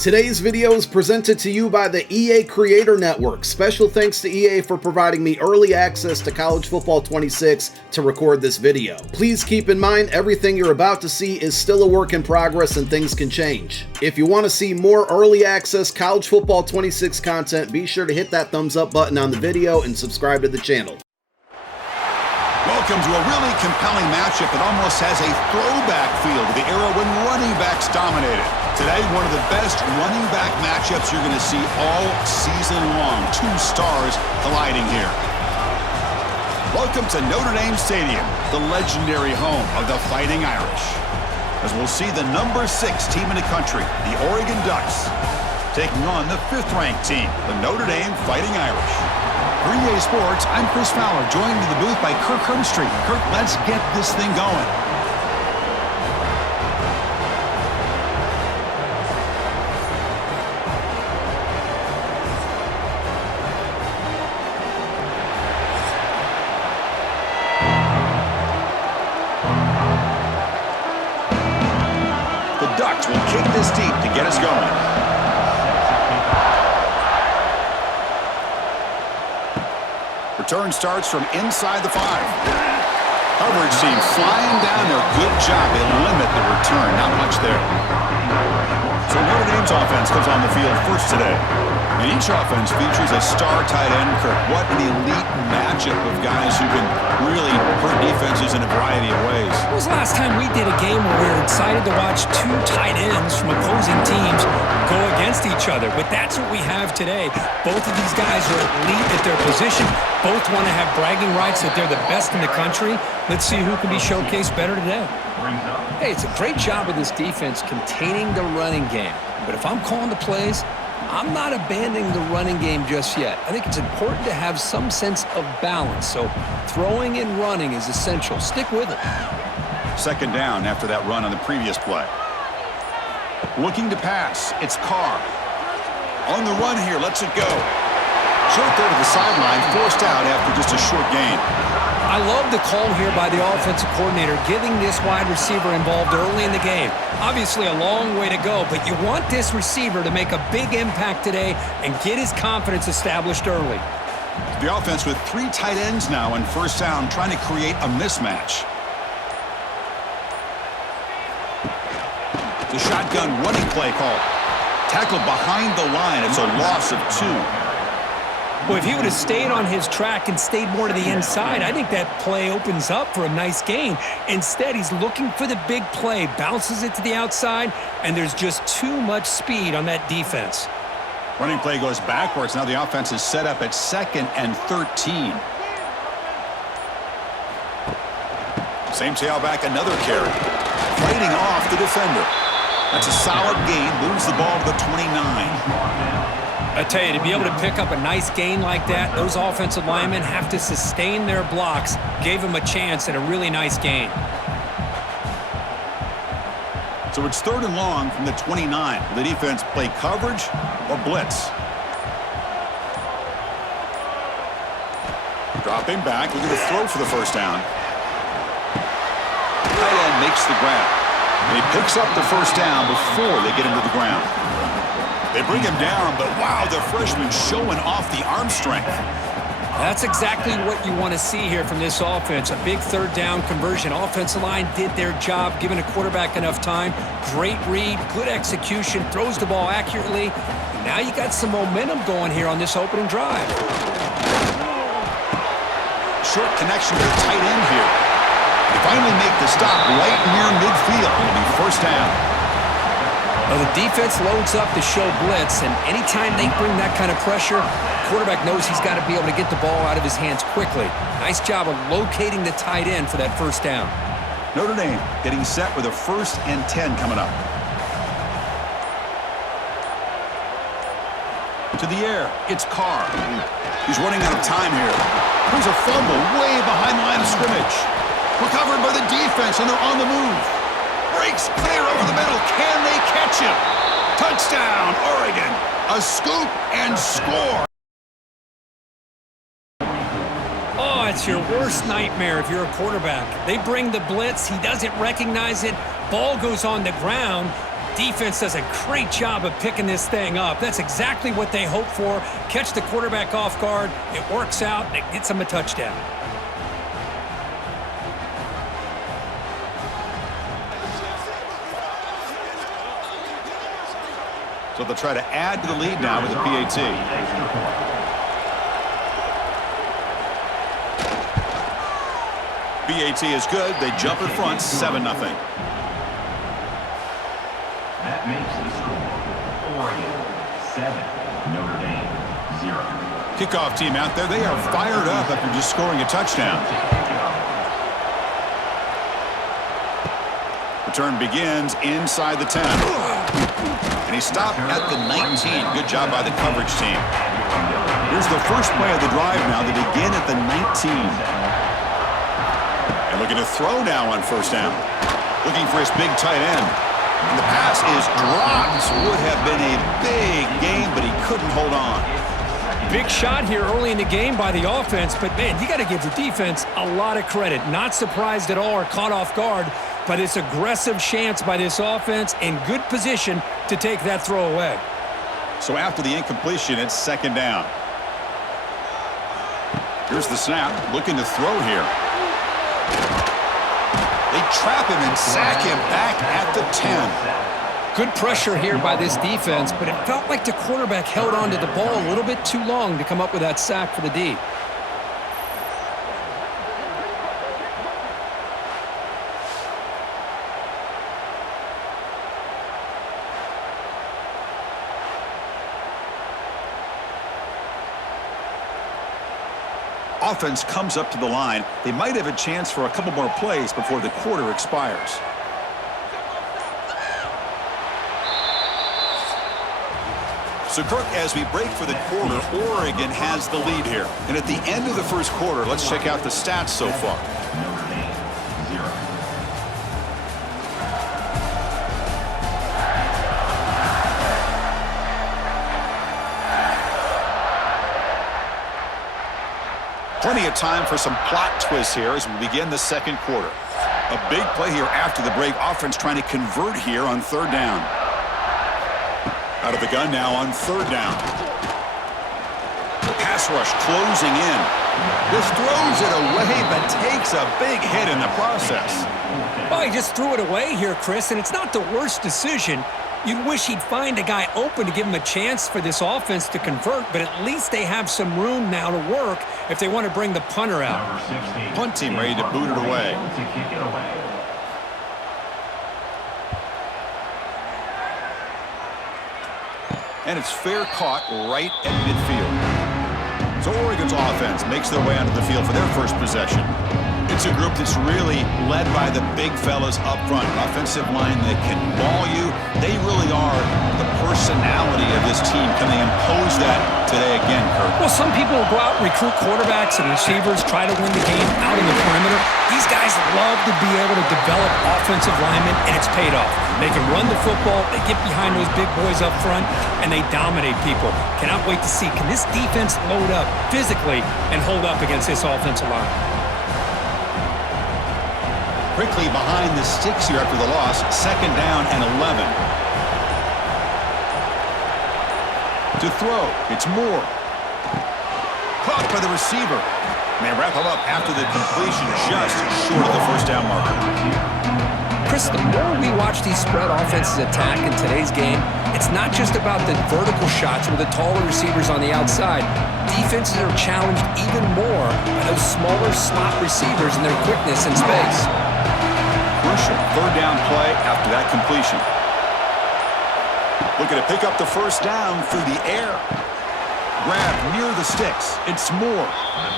Today's video is presented to you by the EA Creator Network. Special thanks to EA for providing me early access to College Football 26 to record this video. Please keep in mind everything you're about to see is still a work in progress and things can change. If you want to see more early access College Football 26 content, be sure to hit that thumbs up button on the video and subscribe to the channel. Welcome to a really compelling matchup that almost has a throwback feel to the era when running backs dominated. Today, one of the best running back matchups you're going to see all season long. Two stars colliding here. Welcome to Notre Dame Stadium, the legendary home of the Fighting Irish. As we'll see the number 6 team in the country, the Oregon Ducks, taking on the 5th-ranked team, the Notre Dame Fighting Irish. For EA Sports, I'm Chris Fowler, joined in the booth by Kirk Herbstreit. Kirk, let's get this thing going. The Ducks will kick this deep to get us going. Return starts from inside the 5. Coverage team flying down there. Good job. They limit the return. Not much there. So Notre Dame's offense comes on the field first today. And each offense features a star tight end, Kirk. What an elite matchup of guys who can really hurt defenses in a variety of ways. When was the last time we did a game where we were excited to watch two tight ends from opposing teams go against each other? But that's what we have today. Both of these guys are elite at their position. Both want to have bragging rights that they're the best in the country. Let's see who can be showcased better today. Hey, it's a great job of this defense containing the running game. But if I'm calling the plays, I'm not abandoning the running game just yet. I think it's important to have some sense of balance. So throwing and running is essential. Stick with it. Second down after that run on the previous play. Looking to pass. It's Carr. On the run here. Lets it go. Short throw to the sideline. Forced out after just a short gain. I love the call here by the offensive coordinator, getting this wide receiver involved early in the game. Obviously a long way to go, but you want this receiver to make a big impact today and get his confidence established early. The offense with 3 tight ends now on first down, trying to create a mismatch. The shotgun running play call. Tackled behind the line. It's a loss of 2. Well, if he would have stayed on his track and stayed more to the inside, I think that play opens up for a nice gain. Instead, he's looking for the big play, bounces it to the outside, and there's just too much speed on that defense. Running play goes backwards. Now the offense is set up at 2nd and 13. Same tailback, another carry. Fighting off the defender. That's a solid gain. Moves the ball to the 29. I tell you, to be able to pick up a nice gain like that, those offensive linemen have to sustain their blocks. Gave him a chance at a really nice gain. So it's 3rd and long from the 29. The defense play coverage or blitz. Dropping back, looking to throw for the first down. Tight end makes the grab. And he picks up the first down before they get him to the ground. They bring him down, but wow, the freshman showing off the arm strength. That's exactly what you want to see here from this offense. A big 3rd down conversion. Offensive line did their job, giving a quarterback enough time. Great read, good execution, throws the ball accurately. And now you got some momentum going here on this opening drive. Short connection to the tight end here. They finally make the stop right near midfield. It'll be first down. Well, the defense loads up to show blitz, and anytime they bring that kind of pressure, the quarterback knows he's got to be able to get the ball out of his hands quickly. Nice job of locating the tight end for that first down. Notre Dame getting set with a 1st and 10 coming up. To the air, it's Carr. He's running out of time here. There's a fumble way behind the line of scrimmage. Recovered by the defense, and they're on the move. Breaks clear over the middle. Can they catch him? Touchdown, Oregon. A scoop and score. Oh, it's your worst nightmare if you're a quarterback. They bring the blitz. He doesn't recognize it. Ball goes on the ground. defense does a great job of picking this thing up. That's exactly what they hope for. Catch the quarterback off guard. It works out, and it gets them a touchdown. So they'll try to add to the lead now with a PAT. PAT is good. They jump in front, 7-0. That makes the score Oregon 7, Notre Dame 0. Kickoff team out there. They are fired up after just scoring a touchdown. Return begins inside the 10. And he stopped at the 19. Good job by the coverage team. Here's the first play of the drive now. They begin at the 19. And looking to throw now on first down. Looking for his big tight end. And the pass is dropped. Would have been a big game, but he couldn't hold on. Big shot here early in the game by the offense, but man, you got to give the defense a lot of credit. Not surprised at all or caught off guard, but it's aggressive chance by this offense in good position to take that throw away. So after the incompletion, it's second down. Here's the snap, looking to throw here. They trap him and sack him back at the 10. Good pressure here by this defense, but it felt like the quarterback held on to the ball a little bit too long to come up with that sack for the D. Offense comes up to the line. They might have a chance for a couple more plays before the quarter expires. So, Kirk, as we break for the quarter, Oregon has the lead here. And at the end of the first quarter, let's check out the stats so far. Notre Dame 0. Plenty of time for some plot twists here as we begin the second quarter. A big play here after the break. Offense trying to convert here on third down. Out of the gun now on third down. The pass rush closing in. Just throws it away, but takes a big hit in the process. Oh, he just threw it away here, Chris, and it's not the worst decision. You'd wish he'd find a guy open to give him a chance for this offense to convert, but at least they have some room now to work if they want to bring the punter out. Punt team ready to boot it away. And it's fair caught right at midfield. So Oregon's offense makes their way onto the field for their first possession. It's a group that's really led by the big fellas up front. Offensive line that can ball you. They really are the personality of this team. Can they impose that today again, Kirk? Well, some people will go out and recruit quarterbacks and receivers, try to win the game out in the perimeter. These guys love to be able to develop offensive linemen, and it's paid off. They can run the football, they get behind those big boys up front, and they dominate people. Cannot wait to see, can this defense load up physically and hold up against this offensive line? Quickly behind the sticks here after the loss. Second down and 11. To throw, it's Moore. Caught by the receiver. And they wrap him up after the completion just short of the first down marker. Chris, the more we watch these spread offenses attack in today's game, it's not just about the vertical shots with the taller receivers on the outside. Defenses are challenged even more by those smaller slot receivers and their quickness in space. Crucial third down play after that completion. Looking to pick up the first down through the air. Grab near the sticks. It's Moore.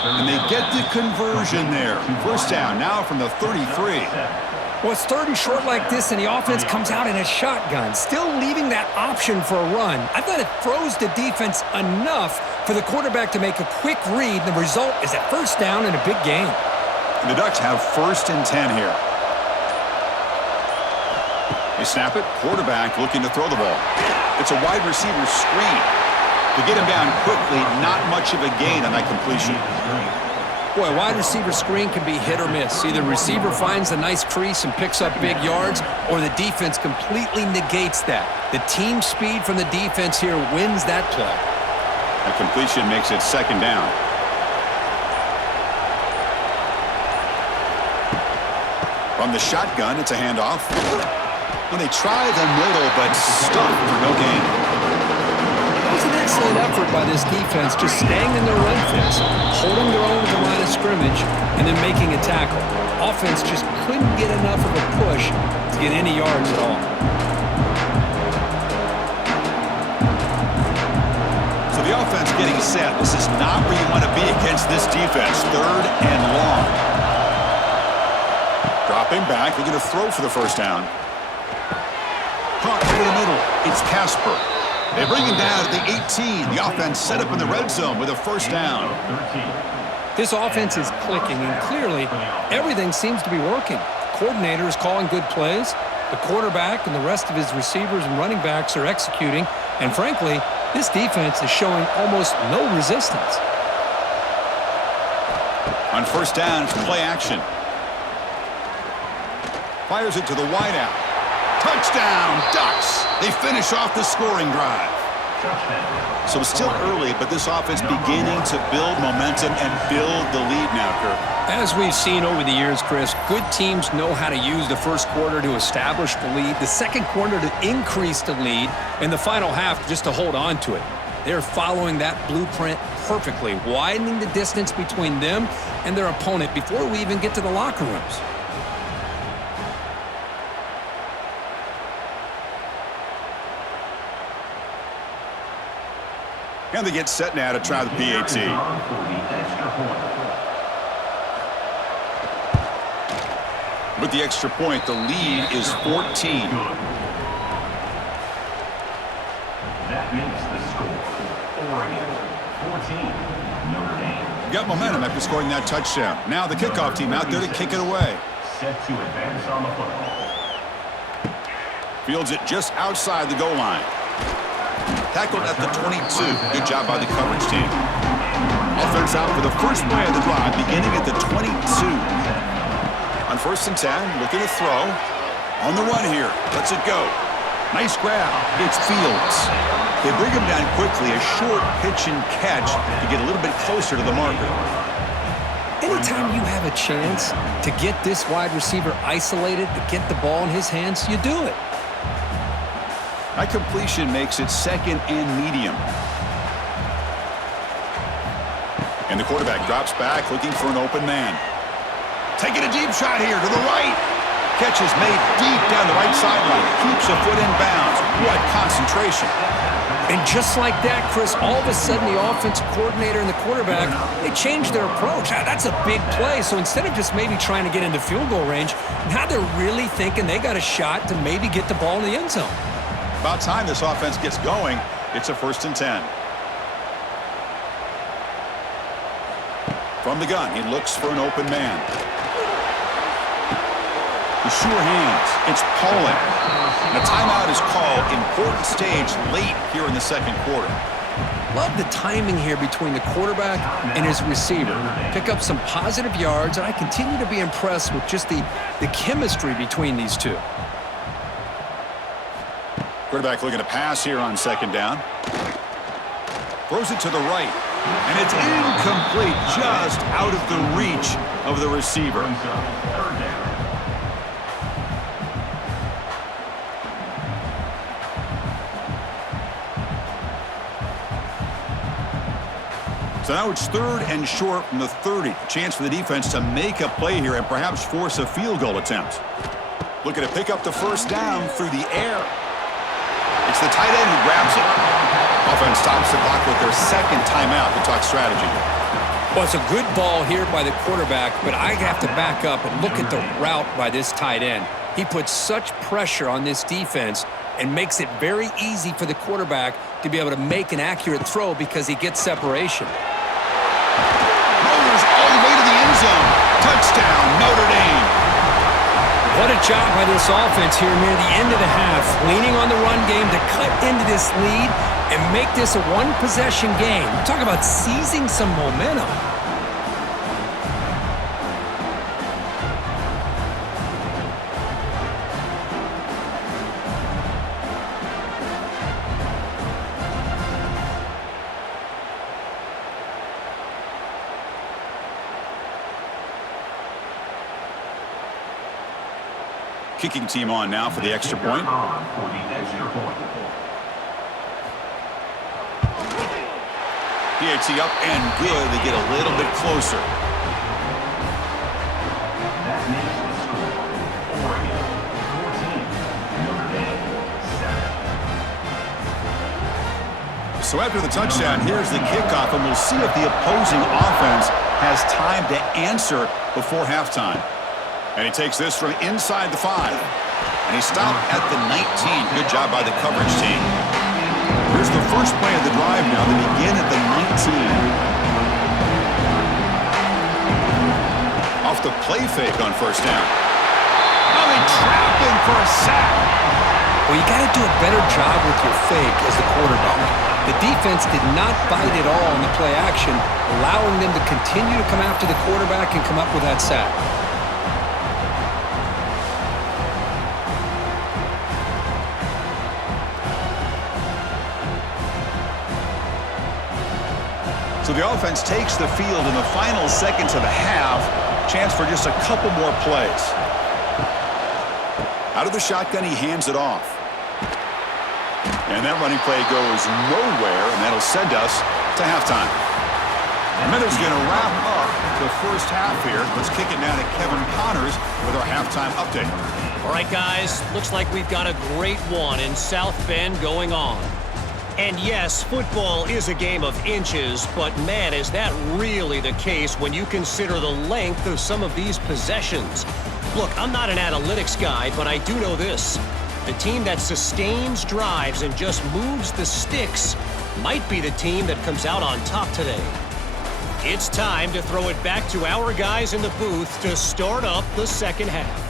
And they get the conversion there. First down now from the 33. Well, it's third and short like this, and the offense comes out in a shotgun, still leaving that option for a run. I thought it throws the defense enough for the quarterback to make a quick read. The result is a first down in a big game. And the Ducks have first and 10 here. They snap it. Quarterback looking to throw the ball. It's a wide receiver screen. To get him down quickly, not much of a gain on that completion. Boy, a wide receiver screen can be hit or miss. Either the receiver finds a nice crease and picks up big yards, or the defense completely negates that. The team speed from the defense here wins that play. A completion makes it second down. From the shotgun, it's a handoff. Well, they try the middle, but stuffed for no gain. That was an excellent effort by this defense, just staying in their run fence, holding their own at the line of scrimmage, and then making a tackle. Offense just couldn't get enough of a push to get any yards at all. So the offense getting set. This is not where you want to be against this defense. Third and long. Dropping back, they're going to throw for the first down. Caught over the middle. It's Casper. They bring him down at the 18. The offense set up in the red zone with a first down. This offense is clicking, and clearly everything seems to be working. The coordinator is calling good plays. The quarterback and the rest of his receivers and running backs are executing. And frankly, this defense is showing almost no resistance. On first down, it's play action. Fires it to the wideout. Touchdown, Ducks. They finish off the scoring drive. So still early, but this offense beginning to build momentum and build the lead now, Kirk. As we've seen over the years, Chris, good teams know how to use the first quarter to establish the lead, the second quarter to increase the lead, and the final half just to hold on to it. They're following that blueprint perfectly, widening the distance between them and their opponent before we even get to the locker rooms. And they get set now to try the PAT. With the extra point, the lead is 14. That makes the score. Oregon, 14, Notre Dame. Got momentum after scoring that touchdown. Now the kickoff team out there to kick it away. Set to advance on the football. Fields it just outside the goal line. Tackled at the 22. Good job by the coverage team. Offense out for the first play of the drive, beginning at the 22. On first and 10, looking to throw. On the run here. Lets it go. Nice grab. It's Fields. They bring him down quickly. A short pitch and catch to get a little bit closer to the marker. Anytime you have a chance to get this wide receiver isolated, to get the ball in his hands, you do it. That completion makes it second and medium. And the quarterback drops back, looking for an open man. Taking a deep shot here to the right. Catch is made deep down the right sideline. Keeps a foot in bounds. What concentration. And just like that, Chris, all of a sudden the offensive coordinator and the quarterback, they changed their approach. Now, that's a big play. So instead of just maybe trying to get into field goal range, now they're really thinking they got a shot to maybe get the ball in the end zone. About time this offense gets going. It's a first and 10. From the gun, he looks for an open man. The sure hands. It's Pauling. And a timeout is called. Important stage late here in the second quarter. Love the timing here between the quarterback and his receiver. Pick up some positive yards, and I continue to be impressed with just the chemistry between these two. Quarterback looking to pass here on second down. Throws it to the right. And it's incomplete, just out of the reach of the receiver. So now it's third and short from the 30. Chance for the defense to make a play here and perhaps force a field goal attempt. Looking to pick up the first down through the air. It's the tight end who grabs it. Offense stops the clock with their second timeout to talk strategy. Well, it's a good ball here by the quarterback, but I have to back up and look at the route by this tight end. He puts such pressure on this defense and makes it very easy for the quarterback to be able to make an accurate throw because he gets separation. Rolls all the way to the end zone. Touchdown, Notre Dame. What a job by this offense here near the end of the half, leaning on the run game to cut into this lead and make this a one-possession game. Talk about seizing some momentum. Kicking team on now for the extra point. PAT up and good. They get a little bit closer. That makes the score Oregon 14, Notre Dame 7. So after the touchdown, here's the kickoff, and we'll see if the opposing offense has time to answer before halftime. And he takes this from inside the 5. And he stopped at the 19. Good job by the coverage team. Here's the first play of the drive now. They begin at the 19. Off the play fake on first down. Now they trap him for a sack. Well, you got to do a better job with your fake as the quarterback. The defense did not bite at all in the play action, allowing them to continue to come after the quarterback and come up with that sack. So the offense takes the field in the final seconds of the half. Chance for just a couple more plays. Out of the shotgun, he hands it off. And that running play goes nowhere, and that'll send us to halftime. And then there's going to wrap up the first half here. Let's kick it now to Kevin Connors with our halftime update. All right, guys, looks like we've got a great one in South Bend going on. And yes, football is a game of inches, but man, is that really the case when you consider the length of some of these possessions. Look, I'm not an analytics guy, but I do know this. The team that sustains drives and just moves the sticks might be the team that comes out on top today. It's time to throw it back to our guys in the booth to start up the second half.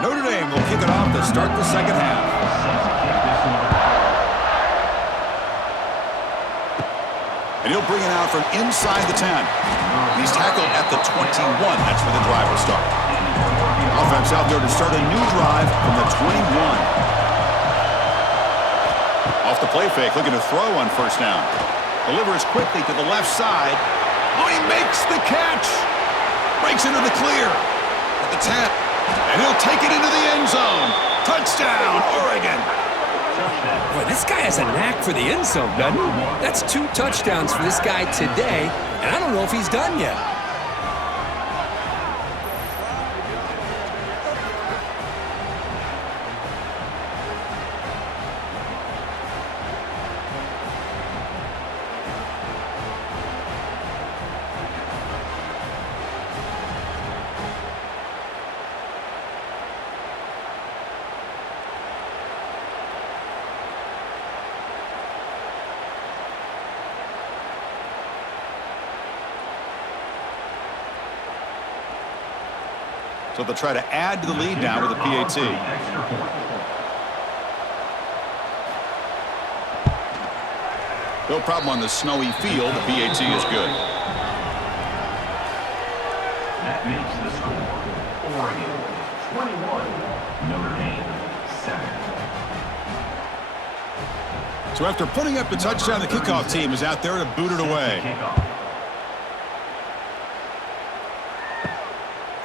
Notre Dame will kick it off to start the second half. And he'll bring it out from inside the 10. He's tackled at the 21. That's where the drive will start. Offense out there to start a new drive from the 21. Off the play fake, looking to throw on first down. Delivers quickly to the left side. Oh, he makes the catch. Breaks into the clear at the 10. And he'll take it into the end zone. Touchdown, Oregon. Boy, this guy has a knack for the end zone, doesn't he? That's 2 touchdowns for this guy today, and I don't know if he's done yet. So they'll try to add to the lead now with a PAT. No problem on the snowy field. The PAT is good. That makes the score Oregon 21, Notre Dame 7. So after putting up the touchdown, the kickoff team is out there to boot it away.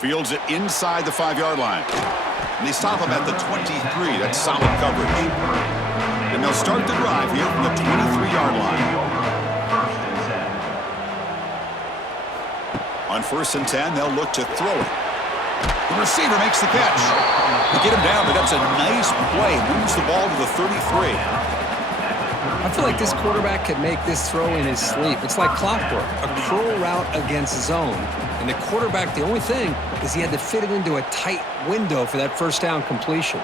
Fields it inside the 5-yard line. And they stop him at the 23. That's solid coverage. And they'll start the drive here from the 23-yard line. On 1st and 10, they'll look to throw it. The receiver makes the catch. They get him down, but that's a nice play. Moves the ball to the 33. I feel like this quarterback could make this throw in his sleep. It's like clockwork, a curl route against zone. And the quarterback, the only thing is he had to fit it into a tight window for that first down completion.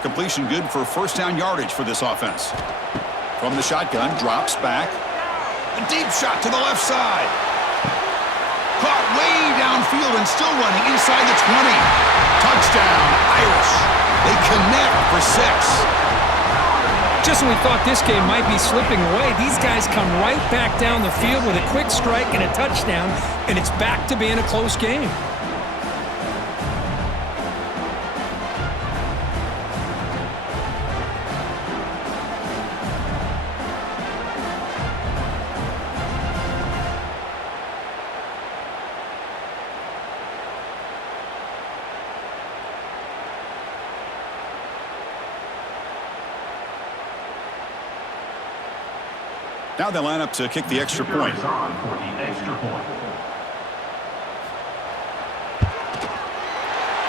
Completion good for first down yardage for this offense. From the shotgun, drops back. A deep shot to the left side. Caught way downfield and still running inside the 20. Touchdown, Irish. They connect for 6. Just when we thought this game might be slipping away, these guys come right back down the field with a quick strike and a touchdown, and it's back to being a close game. Now they line up to kick the extra point. On for the extra point.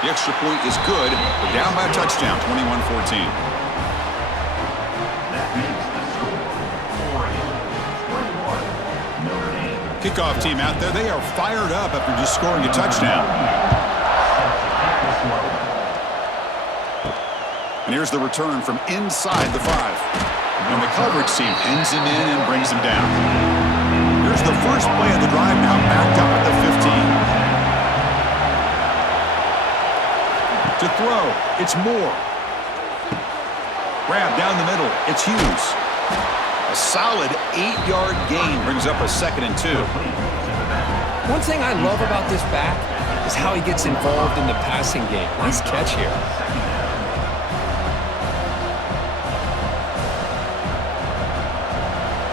The extra point is good. They're down by a touchdown, 21-14. That makes the score Oregon 21, Notre Dame. Kickoff team out there. They are fired up after just scoring a touchdown. And here's the return from inside the 5. And the coverage team pins him in and brings him down. Here's the first play of the drive now, backed up at the 15. To throw, it's Moore. Grab down the middle, it's Hughes. A solid 8-yard gain brings up a 2nd and 2. One thing I love about this back is how he gets involved in the passing game. Nice catch here.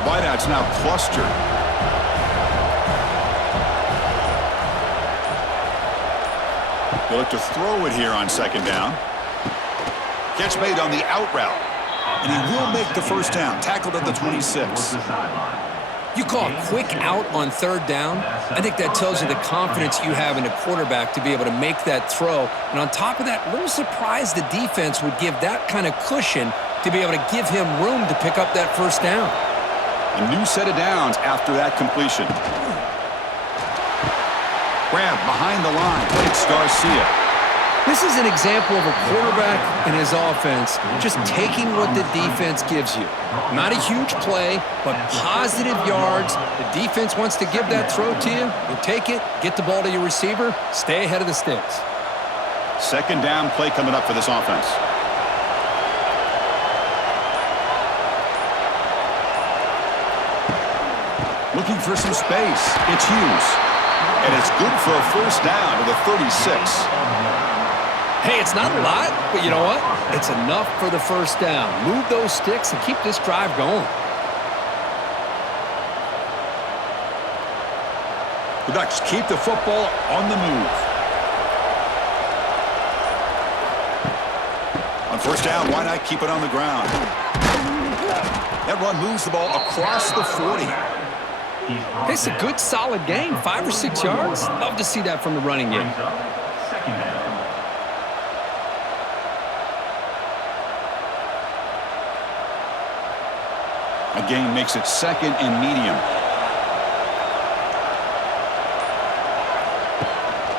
Wideout's now clustered. They look to throw it here on 2nd down. Catch made on the out route. And he will make the first down. Tackled at the 26. You call a quick out on 3rd down. I think that tells you the confidence you have in a quarterback to be able to make that throw. And on top of that, a little surprised the defense would give that kind of cushion to be able to give him room to pick up that first down. A new set of downs after that completion. Grab behind the line. It's Garcia. This is an example of a quarterback and his offense just taking what the defense gives you. Not a huge play, but positive yards. The defense wants to give that throw to you. You take it, get the ball to your receiver, stay ahead of the sticks. 2nd down play coming up for this offense. Looking for some space. It's Hughes. And it's good for a first down to the 36. Hey, it's not a lot, but you know what? It's enough for the first down. Move those sticks and keep this drive going. The Ducks keep the football on the move. On first down, why not keep it on the ground? That run moves the ball across the 40. It's a good, solid game. 5 or 6 yards. Love to see that from the running game. A gain makes it 2nd and medium.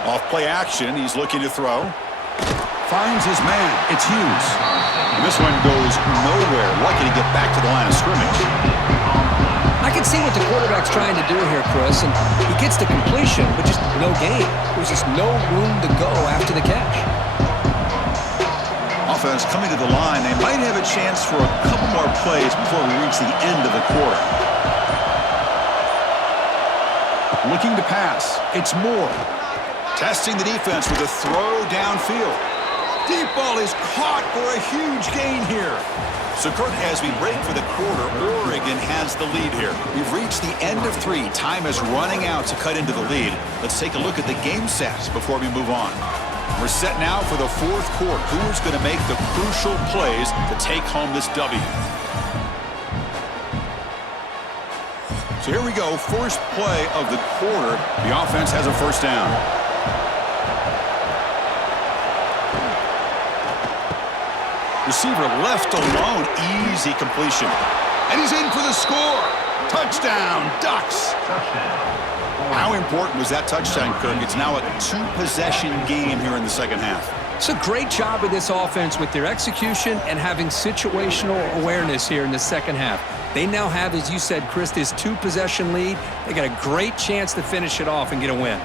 Off play action. He's looking to throw. Finds his man. It's Hughes. And this one goes nowhere. Lucky to get back to the line of scrimmage. I can see what the quarterback's trying to do here, Chris, and he gets the completion, but just no gain. There's just no room to go after the catch. Offense coming to the line. They might have a chance for a couple more plays before we reach the end of the quarter. Looking to pass. It's Moore. Testing the defense with a throw downfield. Deep ball is caught for a huge gain here. So, Kirk, as we break for the quarter, Oregon has the lead here. We've reached the end of 3. Time is running out to cut into the lead. Let's take a look at the game stats before we move on. We're set now for the 4th quarter. Who's going to make the crucial plays to take home this W? So here we go. First play of the quarter. The offense has a first down. Receiver left alone. Easy completion. And he's in for the score. Touchdown, Ducks. How important was that touchdown, Kirk? It's now a 2-possession game here in the second half. It's a great job of this offense with their execution and having situational awareness here in the second half. They now have, as you said, Chris, this 2-possession lead. They got a great chance to finish it off and get a win.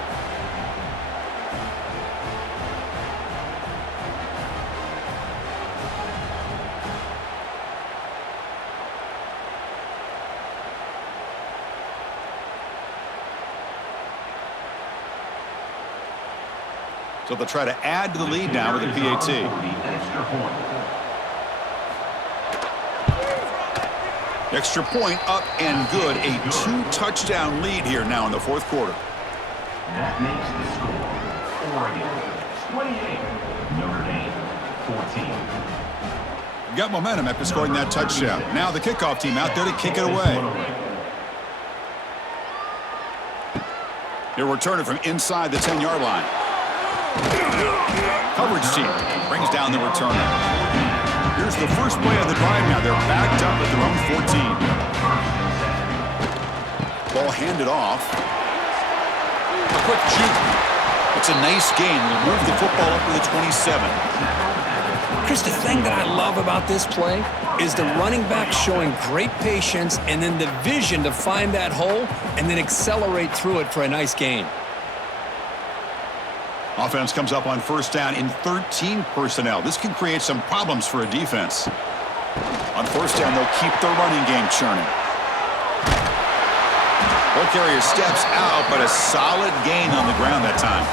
So they'll try to add to the lead now with a PAT. Extra point up and good. A 2-touchdown lead here now in the 4th quarter. That makes the score Oregon 28, Notre Dame 14. Got momentum after scoring that touchdown. Now the kickoff team out there to kick it away. He'll return it from inside the 10-yard line. Coverage team brings down the returner. Here's the first play of the drive now. They're backed up at their own 14. Ball handed off. A quick juke. It's a nice gain. We'll move the football up to the 27. Chris, the thing that I love about this play is the running back showing great patience and then the vision to find that hole and then accelerate through it for a nice gain. Offense comes up on first down in 13 personnel. This can create some problems for a defense. On first down, they'll keep their running game churning. Ball carrier steps out, but a solid gain on the ground that time.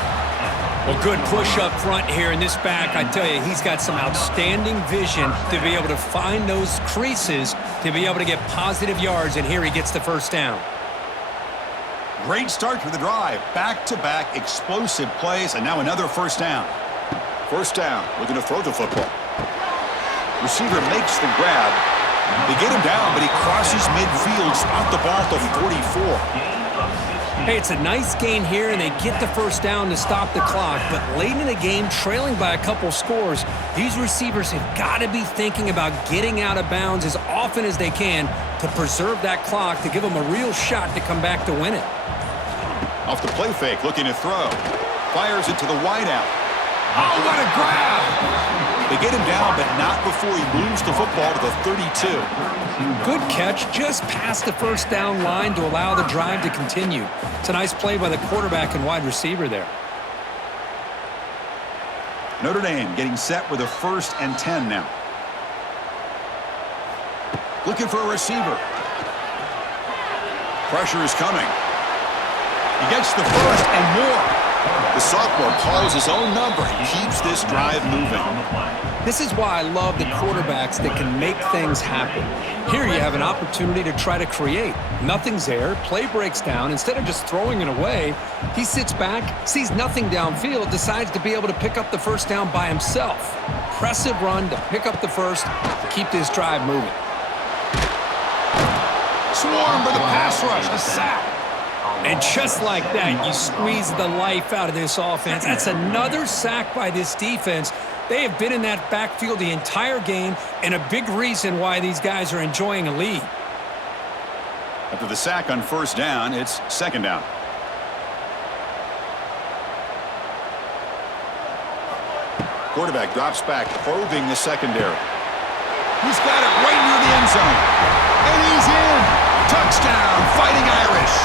Well, good push up front here in this back. I tell you, he's got some outstanding vision to be able to find those creases to be able to get positive yards, and here he gets the first down. Great start to the drive. Back-to-back explosive plays, and now another first down. First down, looking to throw the football. Receiver makes the grab. They get him down, but he crosses midfield, spot the ball to 44. Hey, it's a nice gain here, and they get the first down to stop the clock. But late in the game, trailing by a couple scores, these receivers have got to be thinking about getting out of bounds as often as they can to preserve that clock, to give them a real shot to come back to win it. Off the play fake, looking to throw. Fires it to the wideout. Oh, what a grab! They get him down, but not before he moves the football to the 32. Good catch, just past the first down line to allow the drive to continue. It's a nice play by the quarterback and wide receiver there. Notre Dame getting set with a 1st and 10 now. Looking for a receiver. Pressure is coming. He gets the first and more. The sophomore calls his own number. He keeps this drive moving. This is why I love the quarterbacks that can make things happen. Here you have an opportunity to try to create. Nothing's there. Play breaks down. Instead of just throwing it away, he sits back, sees nothing downfield, decides to be able to pick up the first down by himself. Impressive run to pick up the first, keep this drive moving. Swarm for the pass rush. A sack. And just like that, you squeeze the life out of this offense. That's another sack by this defense. They have been in that backfield the entire game, and a big reason why these guys are enjoying a lead. After the sack on first down, it's second down. Quarterback drops back, probing the secondary. He's got it right near the end zone. And he's in. Touchdown, Fighting Irish.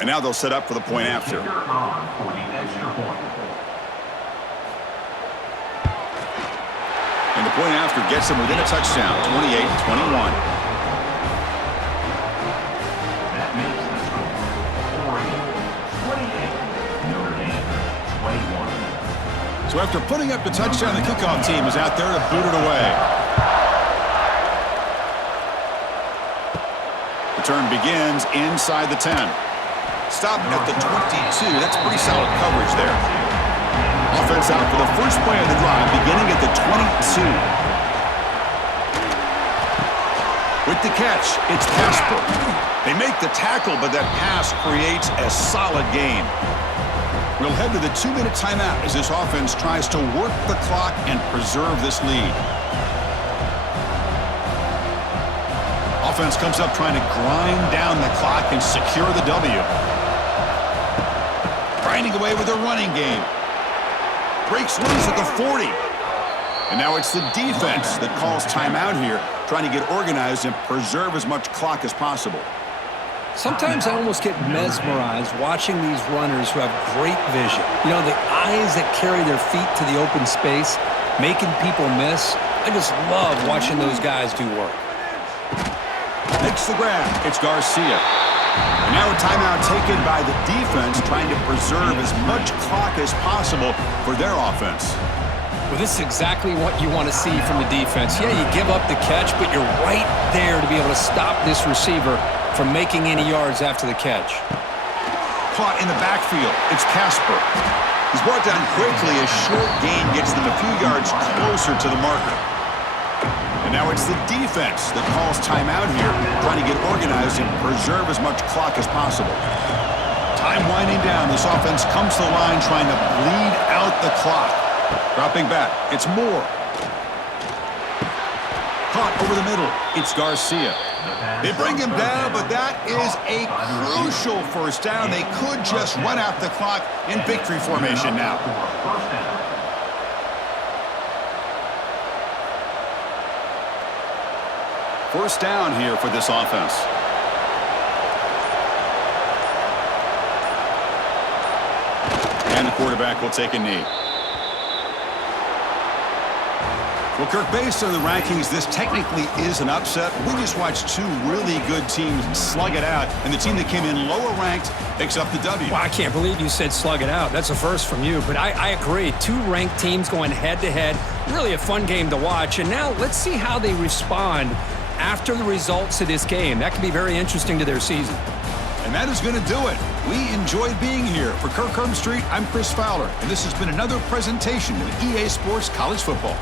And now they'll set up for the point after. And the point after gets them within a touchdown, 28-21. That makes the score. Oregon 28, Notre Dame 21. So after putting up the touchdown, the kickoff team is out there to boot it away. The turn begins inside the 10. Stopped at the 22. That's pretty solid coverage there. Offense out for the first play of the drive, beginning at the 22. With the catch, it's Casper. They make the tackle, but that pass creates a solid gain. We'll head to the 2-minute timeout as this offense tries to work the clock and preserve this lead. Offense comes up trying to grind down the clock and secure the W. Grinding away with their running game. Breaks loose at the 40. And now it's the defense that calls timeout here, trying to get organized and preserve as much clock as possible. Sometimes I almost get mesmerized watching these runners who have great vision. You know, the eyes that carry their feet to the open space, making people miss. I just love watching those guys do work. Makes the grab. It's Garcia. And now a timeout taken by the defense, trying to preserve as much clock as possible for their offense. Well, this is exactly what you want to see from the defense. Yeah, you give up the catch, but you're right there to be able to stop this receiver from making any yards after the catch. Caught in the backfield. It's Casper. He's brought down quickly as short gain gets them a few yards closer to the marker. And now it's the defense that calls timeout here, trying to get organized and preserve as much clock as possible. Time winding down. This offense comes to the line trying to bleed out the clock. Dropping back. It's Moore. Caught over the middle. It's Garcia. They bring him down, but that is a crucial first down. They could just run out the clock in victory formation now. First down here for this offense. And the quarterback will take a knee. Well, Kirk, based on the rankings, this technically is an upset. We just watched two really good teams slug it out, and the team that came in lower ranked picks up the W. Well, I can't believe you said slug it out. That's a first from you, but I agree. Two ranked teams going head-to-head. Really a fun game to watch, and now let's see how they respond after the results of this game. That could be very interesting to their season. And that is going to do it. We enjoyed being here. For Kirk Street, I'm Chris Fowler, and this has been another presentation of EA Sports College Football.